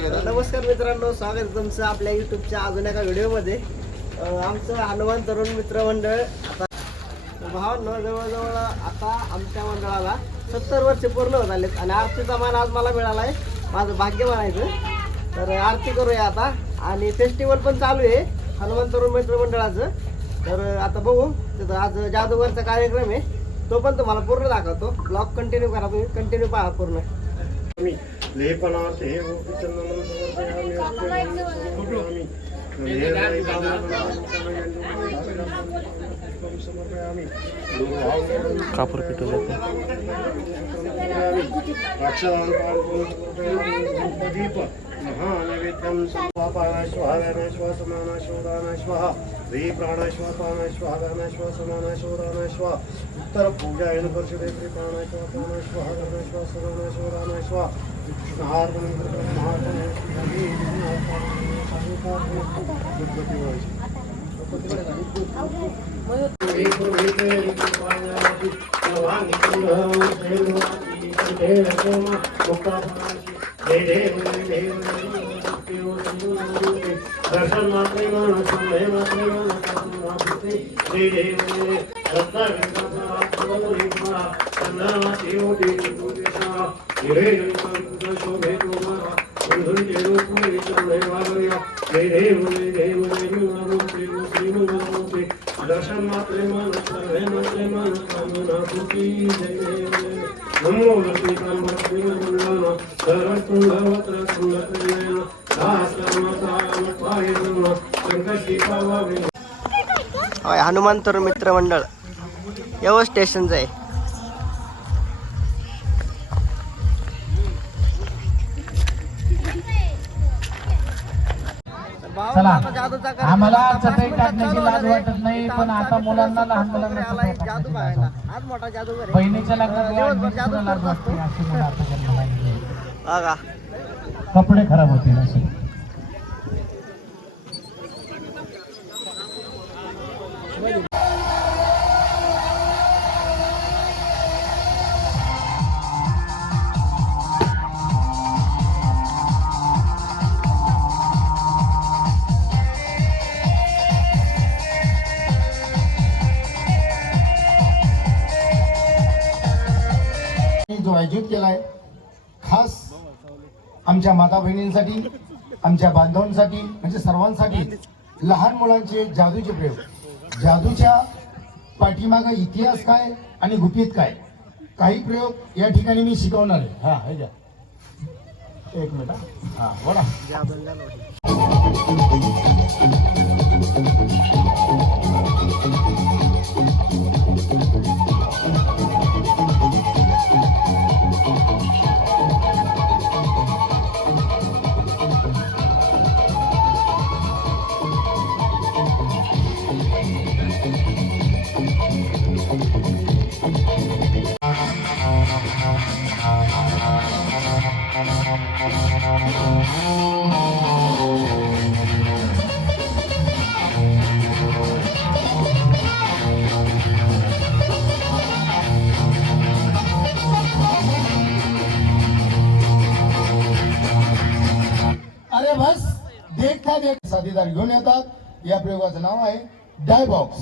नमस्कार मित्रांनो स्वागत आहे तुमचं आपल्या युट्यूबच्या अजून एका व्हिडिओमध्ये. आमचं हनुमान तरुण मित्रमंडळ आता भावांनो जवळजवळ आता आमच्या मंडळाला सत्तर वर्ष पूर्ण होत आलेत आणि आरतीचा मान आज मला मिळाला आहे माझं भाग्य म्हणायचं. तर आरती करूया आता. आणि फेस्टिवल पण चालू आहे हनुमान तरुण मित्रमंडळाचं तर आता बघू तिथं आज जादूगरचा कार्यक्रम आहे. तो पण तुम्हाला पूर्ण दाखवतो. ब्लॉग कंटिन्यू करा तुम्ही कंटिन्यू पहा पूर्ण. मी. लेपनार्थे चंदनं समर्पयामि समर्पयामि कापूर अक्षरान् दीप महानैवेद्यं स्वापानाश्वादानाश्वा समानाश्वदानाश्वः ह्री प्राणाश्वा प्राणाश्वा दानाश्वा समानाश्वदानाश्वा उत्तर पूजायन परिषदे श्री प्राणाश्वा प्राणाश्वा दानाश्वा समानाश्वा दानाश्वा कृष्णहार्पणं कृतं महार्पणं दर्शन मात्रे मान संभय मात्रे मान कापुरापुते जय जय जय दत्ता शोभे कुमारा बंधुन दर्शन मात्रे मात्रे कामना जय नमो लक्ष्मी हनुमान एवढं स्टेशनचं आहे. चला. आम्हाला चटई टाकण्याची लाज वाटत नाही पण आता मुलांना लहान मुलांना बहिणीच्या लग्नात कपडे खराब होतील असे. जो आयोजित केलाय. खास आमच्या माता बहिणींसाठी आमच्या बांधवांसाठी म्हणजे सर्वांसाठी लहान मुलांचे जादूचे प्रयोग. जादूच्या पाठीमागा इतिहास काय आणि गुपित काय? काही प्रयोग या ठिकाणी मी शिकवणार आहे. हा हे घ्या. एक मिनिट हा. हा बोला. डायरेक्ट साथीदार घेऊन येतात. या प्रयोगाचं नाव आहे डाय बॉक्स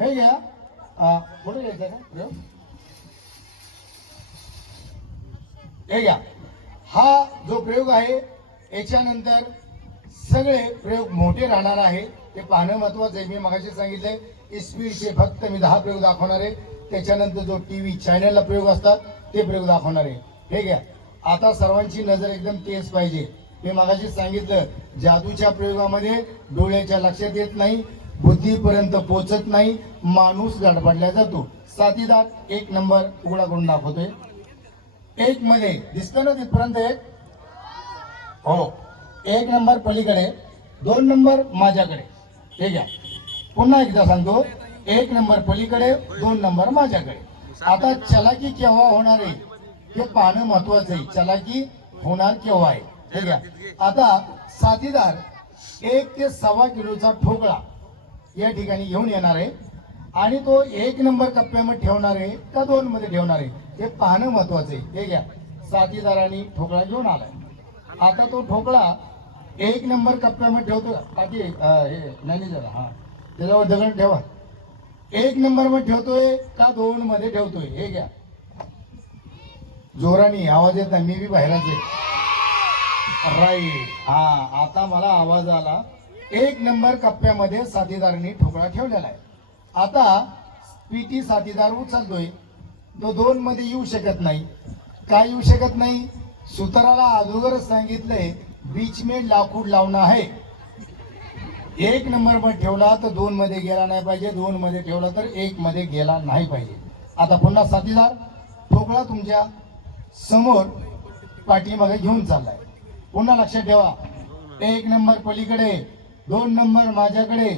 हे घ्या. आ, घ्यायचं का? प्रयोग? हे घ्या. हा जो प्रयोग आहे याच्यानंतर सगळे प्रयोग मोठे राहणार आहे. ते पाहणं महत्वाचं आहे. मी मगाशी सांगितलंय स्पीडचे फक्त मी दहा प्रयोग दाखवणार आहे. त्याच्यानंतर जो टी व्ही चॅनलला प्रयोग असतात ते प्रयोग दाखवणार आहे. हे घ्या. आता सर्वांची नजर एकदम तेज पाहिजे. मी मागाशी सांगितलं जादूच्या प्रयोगामध्ये डोळ्याच्या लक्षात येत नाही बुद्धीपर्यंत पोचत नाही माणूस गडबडला जातो. साथीदार एक नंबर उघडा करून दाखवतोय. एक मध्ये दिसतं ना तिथपर्यंत एक? हो. एक नंबर पलीकडे दोन नंबर माझ्याकडे. हे घ्या. पुन्हा एकदा सांगतो एक नंबर पलीकडे दोन नंबर माझ्याकडे. आता चलाकी केव्हा होणार आहे? हे पाहणं महत्वाचं आहे. चलाकी होणार केव्हा आहे? ठीक आहे आता साथीदार एक ते सव्वा किलोचा ठोकळा या ठिकाणी घेऊन येणार आहे. आणि तो एक नंबर कप्प्यामध्ये ठेवणार आहे का दोन मध्ये ठेवणार आहे? हे पाहणं महत्वाचं आहे. हे घ्या. साथीदारांनी ठोकळा घेऊन आलाय. आता तो ठोकळा एक नंबर कप्प्यामध्ये ठेवतो. बाकी हे मॅनेजर हा. त्याच्यावर दगड ठेवा. एक नंबरमध्ये ठेवतोय का दोन मध्ये ठेवतोय? हे घ्या. जोराने आवाज येत नाही. मी बी बाहेरच आहे. राईट. हा आता मला आवाज आला. एक नंबर कप्प्यामध्ये साथीदारांनी ठोकळा ठेवलेला आहे. आता पीटी साथीदार उचलतोय. तो दोन मध्ये येऊ शकत नाही. काय येऊ शकत नाही? सुताराला अगोदरच सांगितलंय बीच में लाकूड लावणं आहे. एक नंबर पण ठेवला तर दोन मध्ये गेला नाही पाहिजे दोन मध्ये ठेवला तर एक मध्ये गेला नाही पाहिजे. आता पुन्हा साथीदार ठोकळा तुमच्यासमोर पाठीमागे घेऊन चाललाय. पुन्हा लक्षात ठेवा एक नंबर पलीकडे दोन नंबर माझ्याकडे.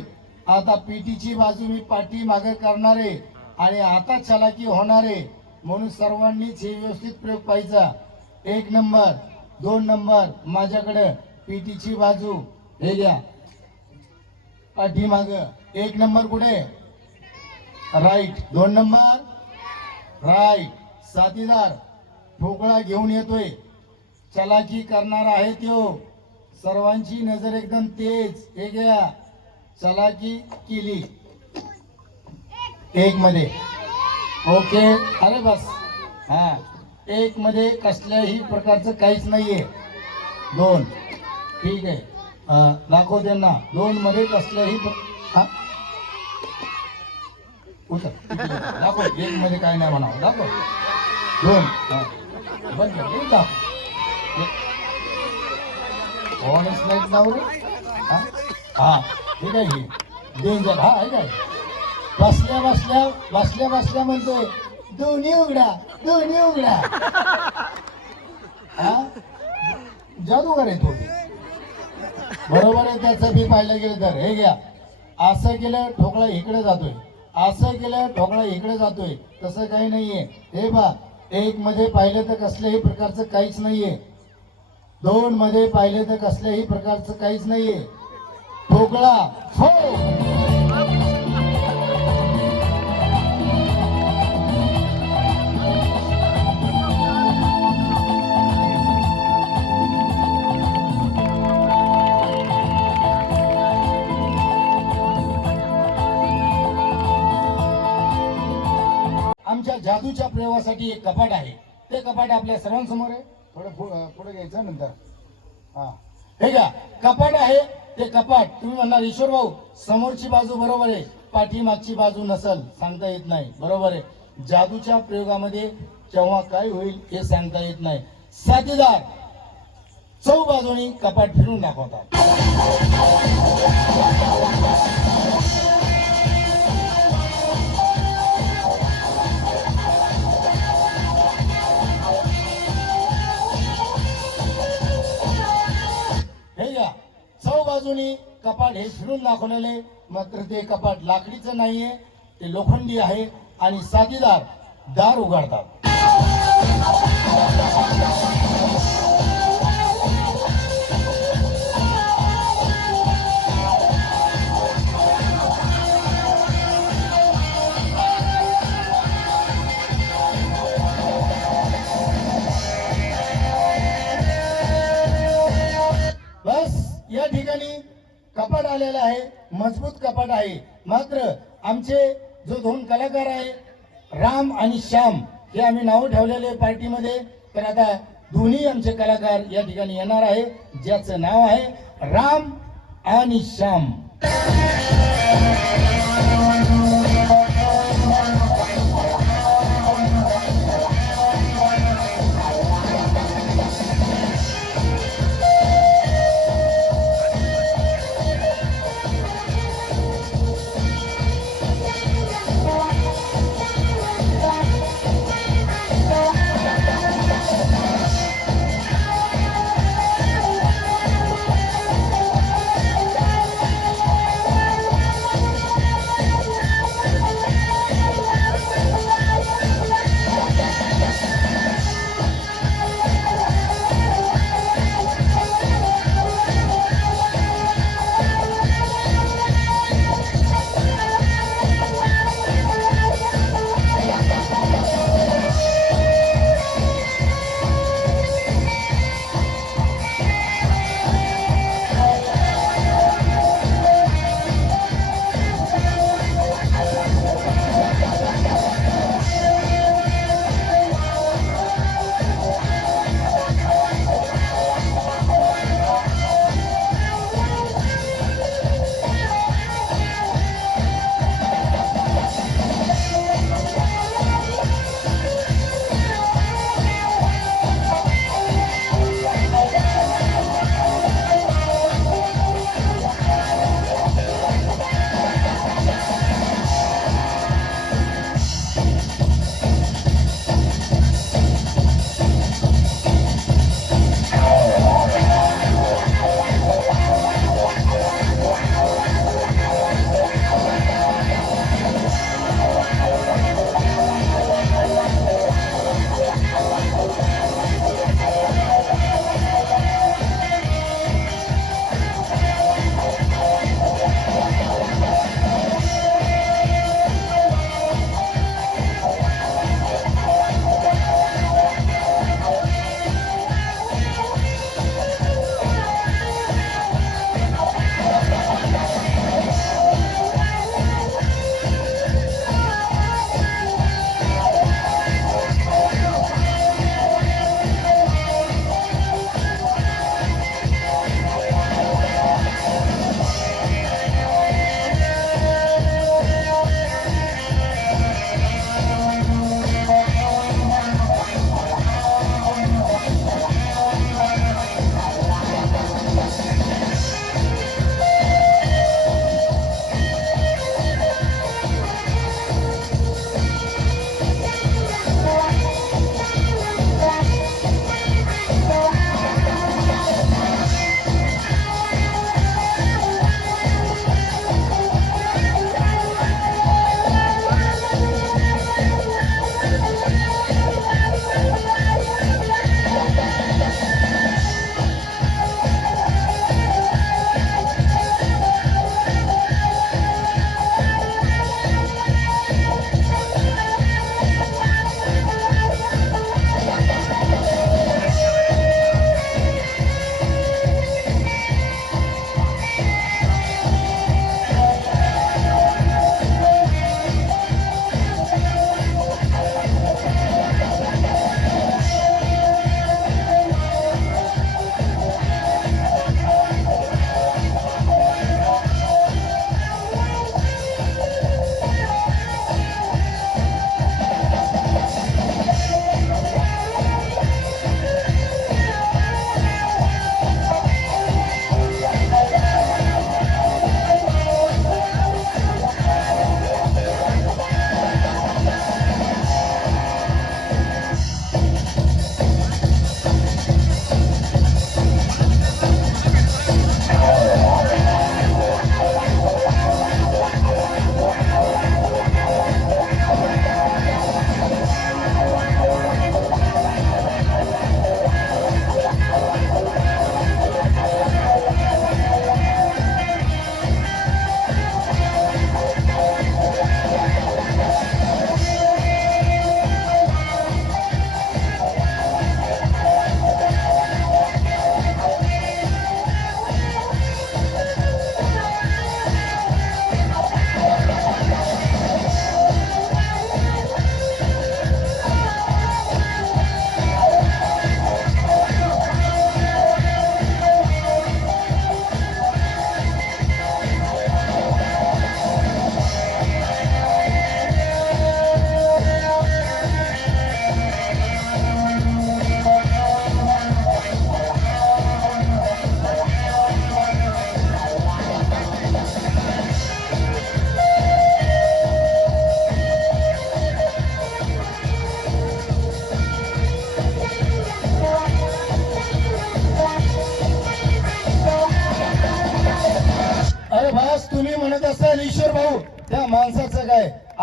आता पीटीची बाजू मी पाठीमागे करणार आहे आणि आता चलाकी होणार आहे म्हणून सर्वांनीच हे व्यवस्थित प्रयोग पाहिजा एक नंबर दोन नंबर माझ्याकडे पीटीची बाजू. हे घ्या. पाठीमाग एक नंबर कुठे? राईट दोन नंबर? राईट साथीदार ठोकळा घेऊन येतोय. चलाकी करणार आहे त्यो सर्वांची नजर एकदम तेज. हे घ्या. चलाकी केली. एक मध्ये. ओके. अरे बस. हा. एक मध्ये कसल्याही प्रकारचं काहीच नाहीये. दोन. ठीक आहे. लाखो दाखव त्यांना. दोन मध्ये कसल्याही प्र- हा दाखव. एक मध्ये काय नाही म्हणावं. दाखव. दोन बंद कर, दोन दाखव. नाही नाव रे. हा? हा. हे काय हे? डेंजर हा हे काय? बसल्या बसल्या बसल्या बसल्या म्हणतोय. दोन्ही उघडा दोन्ही उघडा हा? जादूगार आहे तो. बरोबर आहे त्याचं बी पाहिलं गेलं तर. हे घ्या. असं केलं ठोकळा इकडे जातोय. असं केलं ठोकळा इकडे जातोय. तसं काही नाहीये. हे बा एक मध्ये पाहिलं तर कसल्याही प्रकारचं काहीच नाहीये. दोन मध्ये पाहिलं तर कसल्याही प्रकारचं काहीच नाहीये. ठोकळा हो! तुमच्या जादूच्या प्रयोगासाठी एक कपाट आहे ते कपाट आपल्या सर्वांसमोर आहे. थोडं पुढे घ्यायचं नंतर. हा. हे का कपाट आहे ते कपाट. तुम्ही म्हणणार ईश्वर भाऊ समोरची बाजू बरोबर आहे पाठीमागची बाजू नसल. सांगता येत नाही. बरोबर आहे. जादूच्या प्रयोगामध्ये केव्हा काय होईल हे सांगता येत नाही. साथीदार चौ बाजूनी कपाट फिरून दाखवतात. बाजूनी कपाट हे फिरून दाखवलेले मात्र ते कपाट लाकडीचं नाहीये ते लोखंडी आहे आणि साथीदार दार उघडतात. आलेला आहे मजबूत कपाट आहे. मात्र आमचे जो दोन कलाकार आहे राम आणि श्याम हे आम्ही नाव ठेवलेले पार्टीमध्ये. तर आता दोन्ही आमचे कलाकार या ठिकाणी येणार आहे ज्याचं नाव आहे राम आणि श्याम.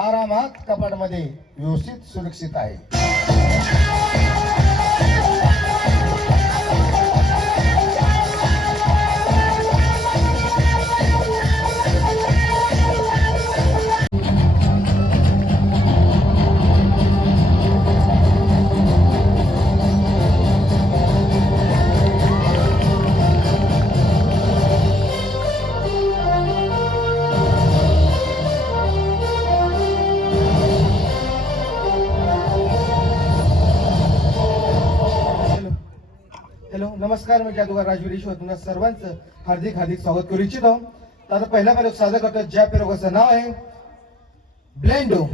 आरामात कपाटमध्ये व्यवस्थित सुरक्षित आहे. नमस्कार मी जादूगार राजवीरेश्वर तुम्हाला सर्वांचं हार्दिक हार्दिक स्वागत करू इच्छितो आता पहिला प्रयोग साजरा करतो ज्या प्रयोगाचं नाव आहे ब्लेंडो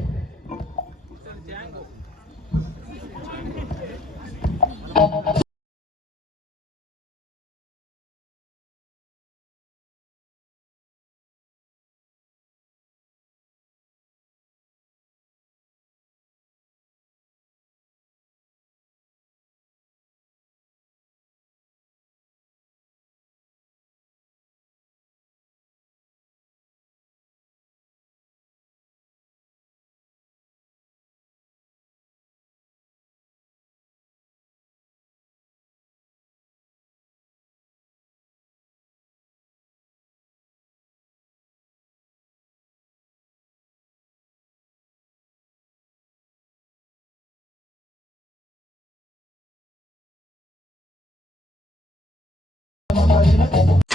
僕も。